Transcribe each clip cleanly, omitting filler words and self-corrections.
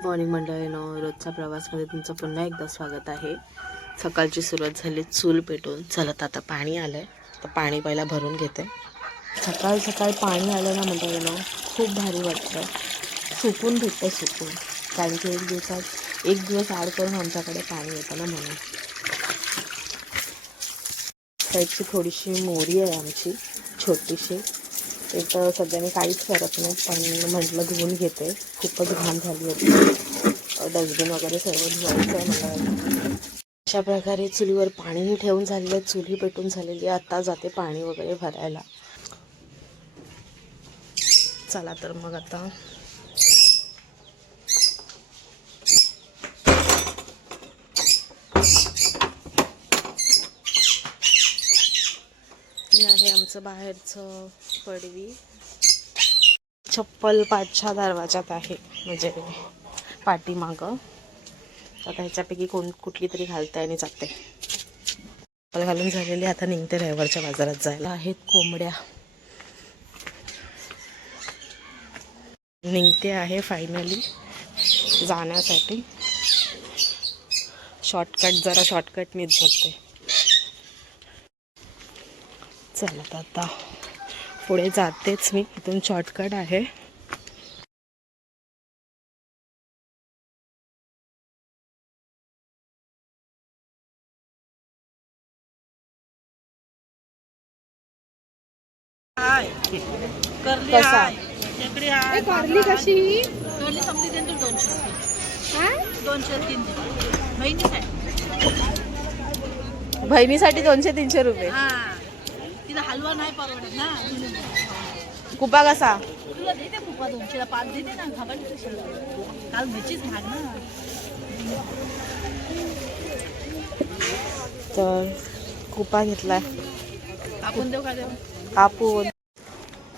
Good morning मंडळीनो, रोजचा प्रवासमध्ये तुमचं पुन्हा एकदा स्वागत आहे। सकाळची सुरुवात झाली चूल पेटून। चलत आता पाणी आलंय तर पाणी पहिला भरून घेते। सकाळ सकाळ पाणी आलं ना मंडळीनो, खूप भारी वाटतं, सुकून भेटतं सुकून। कारण की एक दिवस आड करून आमच्याकडे पाणी येतं ना, म्हणून साईडची थोडीशी मोरी आहे आमची छोटीशी, ते तर सध्या मी काहीच करत नाही, पण म्हटलं धुवून घेते, खूपच घाण झाली होती। डस्टबिन वगैरे सर्व धुवायचं आहे मला। अशा प्रकारे चुलीवर पाणीही ठेवून झालेलं आहे, चुली पेटून झालेली आहे। आता जाते पाणी वगैरे भरायला। चला तर मग आता हे आहे आमचं बाहेरचं पडवी। चप्पल पाठच्या दरवाजात आहे, म्हणजे पाठीमागं। आता ह्याच्यापैकी कुठली तरी घालते आणि जाते। चप्पल घालून झालेली, आता निघते रविवारच्या बाजारात जायला। आहेत कोंबड्या, निघते आहे फायनली जाण्यासाठी। शॉर्टकटनीच जाते। चला तर आता पुढे जातेच मी, इथून शॉर्टकट आहे। कारली कशी? 200-300 बहिणीसाठी 200-300 रुपये। तिला हलवा नाही परवडत ना। कुपा कसा? तुला देते कुपा 200ला 5 देते ना, खबर काल मिरचीच महाग ना। तर कुपा घेतलाय, आपण देऊ का देऊ? कापून।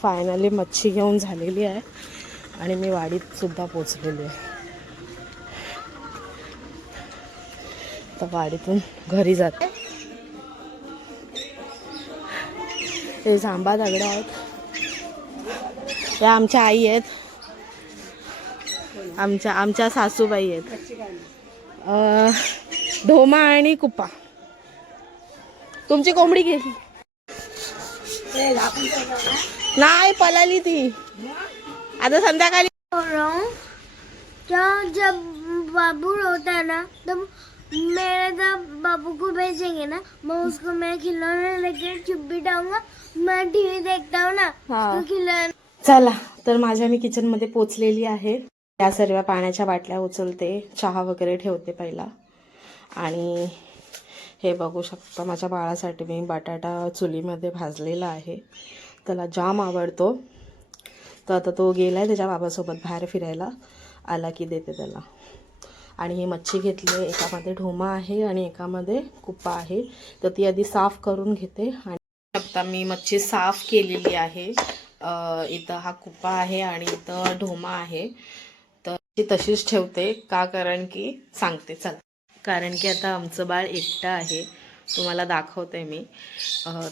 फायनली मच्छी घेऊन झालेली आहे आणि मी वाडीत सुद्धा पोचलेली आहे। तर वाडीतून घरी जाते। हे जांभा दगड आहेत, त्या आमच्या आई आहेत, आमच्या सासूबाई आहेत। ढोमा आणि कुपा। तुमची कोंबडी गेली नाही, पळाली ती। आता संध्याकाळी जब बाबू रोता है ना, तब मेरे जब बाबू को भेजेंगे ना, मैं उसको मैं खिलौने लेके चुप बिठाऊंगा। मैं टीवी देखता हूँ ना, तो खिलौने। चला तर माझ्या मी किचन मध्ये पोचलेली आहे। या सर्व पाण्याच्या बाटल्या उचलते, चहा वगैरे ठेवते पहिला। आणि हे बघू शकता, माझ्या बाळासाठी मी बटाटा चुलीमध्ये भाजलेला आहे, त्याला जाम आवडतो। तर आता तो गेलाय त्याच्या बाबासोबत बाहेर फिरायला, आला की देते त्याला। आणि ही मच्छी घेतली, एकामध्ये ढोमा आहे आणि एकामध्ये कुप्पा आहे, तर ती आधी साफ करून घेते। आणि आता मी मच्छी साफ केलेली आहे। इथं हा कुप्पा आहे आणि इथं ढोमा आहे, तर ती तशीच ठेवते का, कारण की सांगते चला। कारण की आता आमचं बाळ एकटं आहे, तुम्हाला दाखवते मी।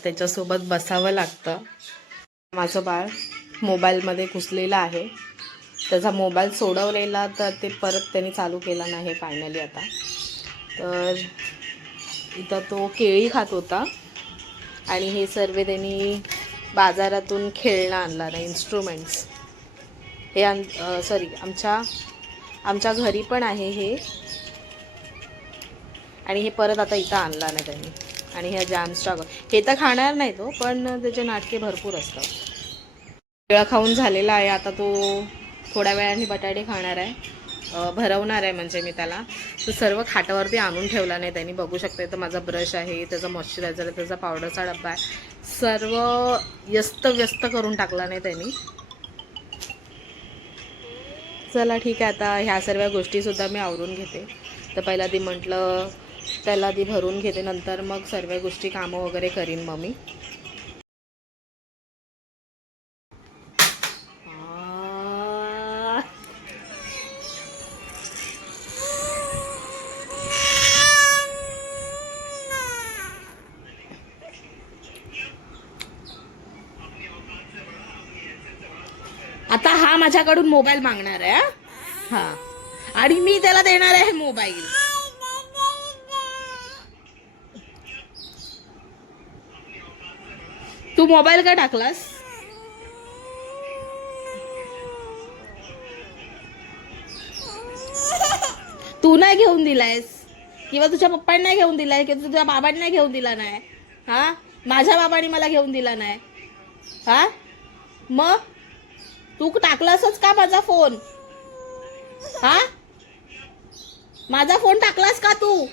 त्याच्यासोबत बसावं लागतं। माझं बाळ मोबाईलमध्ये घुसलेलं आहे, त्याचा मोबाईल सोडवलेला, तर ते परत त्यांनी चालू केला नाही फायनली आता। तर इथं तो केळी खात होता आणि हे सर्व त्यांनी बाजारातून खेळणं आणला नाही, इन्स्ट्रुमेंट्स। हे सॉरी, आमच्या घरी पण आहे हे, आणि हे परत आता इथं आणला नाही त्यांनी। आणि ह्या जॅमस्टा हे तर खाणार नाही तो, पण त्याचे नाटके भरपूर असतात। केळं खाऊन झालेला आहे, आता तो थोड्या वेळाने बटाटे खाणार आहे, भरवणार आहे म्हणजे मी त्याला। तो सर्व खाटावरती आणून ठेवला नाही त्यांनी, बघू शकता। इथं माझा ब्रश आहे, त्याचा मॉइश्चरायझर आहे, त्याचा पावडरचा डब्बा आहे, सर्व व्यस्त करून टाकला नाही त्यांनी। चला ठीक आहे, आता ह्या सर्व गोष्टीसुद्धा मी आवरून घेते। तर पहिला ती म्हटलं त्याला ती भरून घेते, नंतर मग सर्व गोष्टी कामं वगैरे करीन मग मी। आता हा माझ्याकडून मोबाईल मागणार आहे। हां, आणि मी त्याला देणार आहे मोबाईल. तू मोबाईल का टाकलास? तू नाही घेऊन दिलायस किंवा तुझ्या पप्पांनी नाही घेऊन दिलाय किंवा तुझ्या बाबांनी नाही घेऊन दिला नाही. हा, माझ्या बाबांनी मला घेऊन दिला नाही. हा, मग तू टाकलासच का माझा फोन? हा, माझा फोन टाकलास का तू?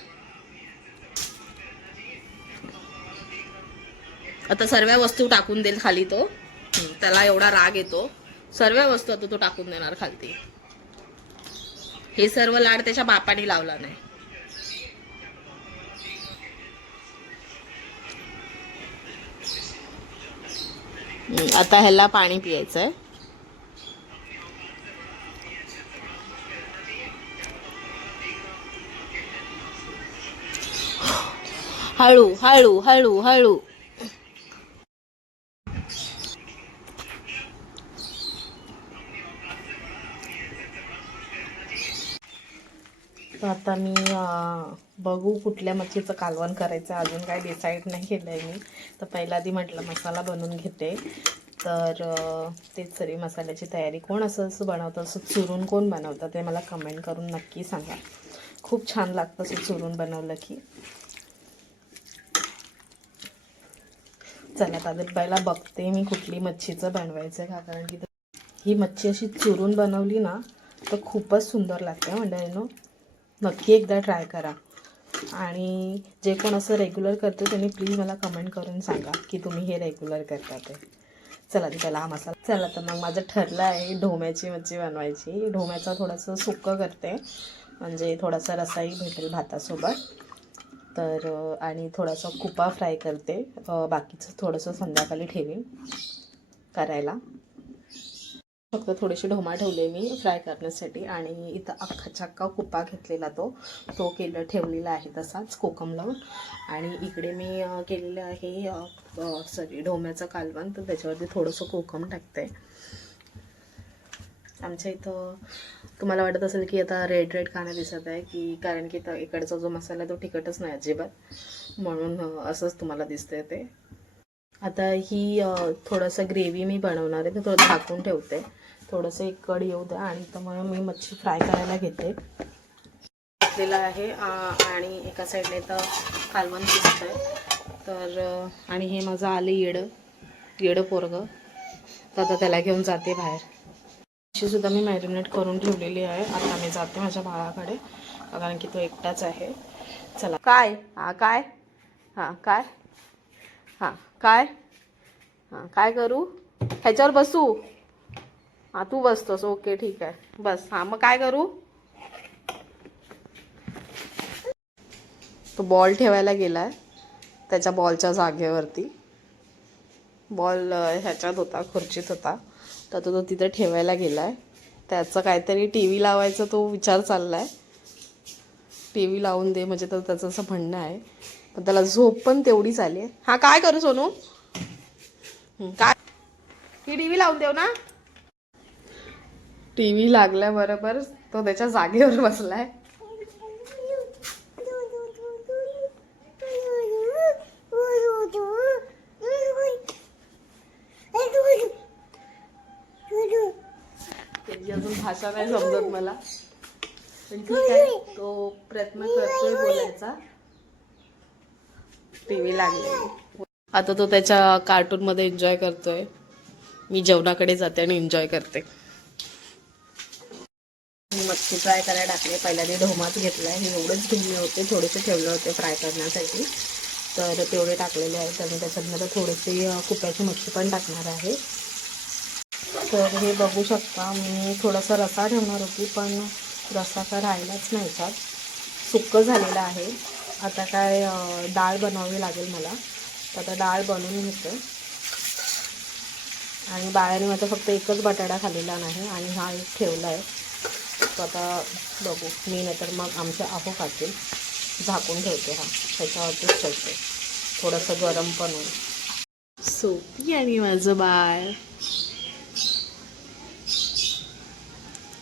आता सर्व वस्तू टाकून देईल खाली तो. त्याला एवढा राग येतो. सर्व वस्तू आता तो टाकून देणार खालती. हे सर्व लाड त्याच्या बापाने लावला नाही. आता ह्याला पाणी पियायचंय. हळू हळू हळू हळू. तर आता मी बघू कुठल्या मच्छीचं कालवण करायचं. अजून काय डिसाईड नाही केलं आहे मी. तर पहिला आधी म्हटलं मसाला बनवून घेते. तर तेच सरी मसाल्याची तयारी. कोण असं बनवतं, असं चुरून कोण बनवतं ते मला कमेंट करून नक्की सांगा. खूप छान लागतं असं चुरून बनवलं की. चला आता पहिला बघते मी कुठली मच्छीचं बनवायचं आहे का. कारण की ही मच्छी अशी चुरून बनवली ना तर खूपच सुंदर लागते. मंडळींनो, नक्की एकदा ट्राय करा. आणि जे कोण असं रेग्युलर करतो त्यांनी प्लीज मला कमेंट करून सांगा की तुम्ही हे रेग्युलर करता ते. चला त्याला हा मसाला. चला तर मग माझं ठरलं आहे ढोम्याची मच्छी बनवायची. ढोम्याचा थोडंसं सुक्कं करते म्हणजे थोडासा रसाही भेटेल भातासोबत. तर आणि थोडासा कुपा फ्राय करते. बाकीचं थोडंसं संध्याकाळी ठेवीन करायला. फक्त थोडेसे ढोमा ठेवले मी फ्राय करण्यासाठी. आणि इथं अख्खाच्या अख्खा कुपा घेतलेला तो केलं ठेवलेला आहे तसाच कोकम लावून. आणि इकडे मी केलेलं आहे ढोम्याचं कालवण. तर त्याच्यावरती थोडंसं कोकम टाकते. आमच्या इथं तुम्हाला वाटत असेल की आता रेड रेड काना दिसत आहे की कारण की इकडचा जो मसाला आहे तो तिखटच नाही अजिबात, म्हणून असंच तुम्हाला दिसतंय ते. आता ही थोडंसं ग्रेव्ही मी बनवणार आहे. तर थोडं झाकून ठेवते. थोडंसं एक कड येऊ द्या. आणि तर मग मी मच्छी फ्राय करायला घेते घेतलेला आहे. आणि एका साईडने तर कालवण दिसत आहे. तर आणि हे माझं आले येडं पोरगं. तर आता त्याला घेऊन जाते बाहेर. सुद्धा मी मॅरिनेट करून ठेवलेली आहे. आता मी जाते माझ्या बाळाकडे कारण की तो एकटाच आहे. चला. काय काय हां काय हां काय हां काय करू? ह्याच्यावर बसू? हां तू बसतोस. ओके ठीक आहे बस. हां मग काय करू? तो बॉल ठेवायला गेला आहे त्याच्या बॉलच्या जागेवरती. बॉल ह्याच्यात होता, खुर्चीत होता. तर तो तिथं ठेवायला गेला आहे. त्याचं काहीतरी टी व्ही लावायचा तो विचार चालला आहे. टी व्ही लावून दे म्हणजे तर त्याचं असं म्हणणं आहे. पण त्याला झोप पण तेवढीच आली आहे. हां काय करू सोनू? काय ही टी व्ही लावून देऊ ना? टी व्ही लागल्याबरोबर तो त्याच्या जागेवर बसलाय. त्याची अजून भाषा नाही समजत मला, पण ठीक आहे. तो प्रयत्न करतोय बोलायचा. टीव्ही लागले. आता तो त्याच्या कार्टून मध्ये एन्जॉय करतोय. मी जेवणाकडे जाते आणि एन्जॉय करते. मच्छी फ्राय करायला टाकले. पहिल्यांदा ढोमाच घेतला आहे. हे एवढेच घेतले होते, थोडेसे ठेवले होते फ्राय करण्यासाठी. तर तेवढे टाकलेले आहेत. आणि त्याच्यानंतर थोडेसे कुप्याची मच्छी पण टाकणार आहे. तर हे बघू शकता. मी थोडासा रसा ठेवणार होती पण रसा का राहिलाच नाही. याच्यात सुक्कं झालेलं आहे. आता काय डाळ बनवावी लागेल मला. तर आता डाळ बनवून घेते. आणि बाळाने माझा फक्त एकच बटाटा खाल्लेला नाही आणि हा एक ठेवला आहे. तर आता बघू मी नाहीतर मग आमचे आहो खातील. झाकून ठेवते. हा ह्याच्यावरतीच ठेवते. थोडंसं गरम पण होईल. सोपी आणि माझं बाळ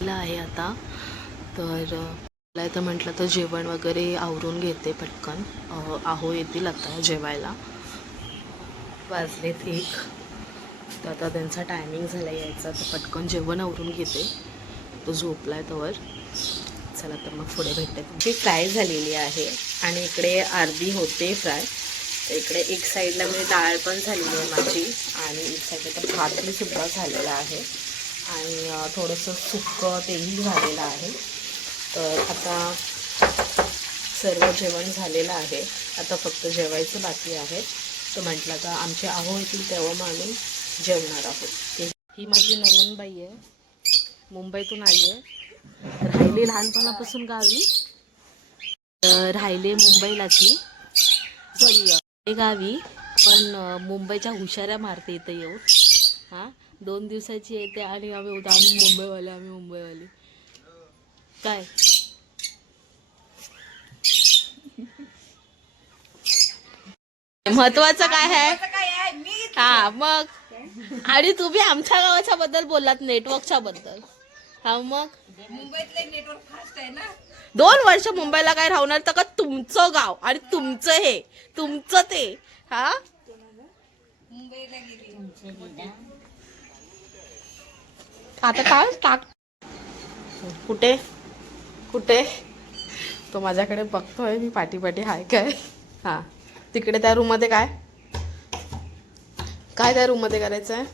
आहे आता. तर म्हटलं तर जेवण वगैरे आवरून घेते पटकन. आहो येतील आता जेवायला. वाजलेत 1. तर आता त्यांचा टायमिंग झाला यायचा, तर पटकन जेवण आवरून घेते. तो झोपलाय तवर. चला तर मग पुढे भेटते. ती फ्राय झालेली आहे आणि इकडे अर्धी होते फ्राय. तर इकडे एक साईडला मी डाळ पण झालेली आहे माझी आणि एक साईडला तर भातही सुद्धा झालेला आहे आणि थोडंसं सुक्कं तेही झालेलं आहे. तर आता सर्व जेवण झालेलं आहे. आता फक्त जेवायचं बाकी आहे. तर म्हटलं का आमचे आहो येतील तेव्हा मग आम्ही जेवणार आहोत. ही माझी ननंदबाई आहे, मुंबईतून आली आहे. राहिले लहानपणापासून गावी, राहिले मुंबईला ती सॉरी गावी, पण मुंबईच्या हुशाऱ्या मारते इथं येऊन. हां 2 दिवसाची येते आणि आम्ही मुंबईवाले काय. महत्वाचं काय आहे हा मग. आणि तुम्ही आमच्या गावाच्या बद्दल बोललात, नेटवर्कच्या बद्दल. हा मग मुंबईतले नेटवर्क फास्ट आहे ना. 2 वर्ष मुंबईला काय राहणार तर का तुमचं गाव आणि तुमचं हे तुमचं ते. हा मुंबईला गेली. आता काय टाक. कुठे कुठे तो माझ्याकडे बघतोय, मी पाठी हाय काय. हा तिकडे त्या रूम मध्ये काय त्या रूम मध्ये करायचं आहे.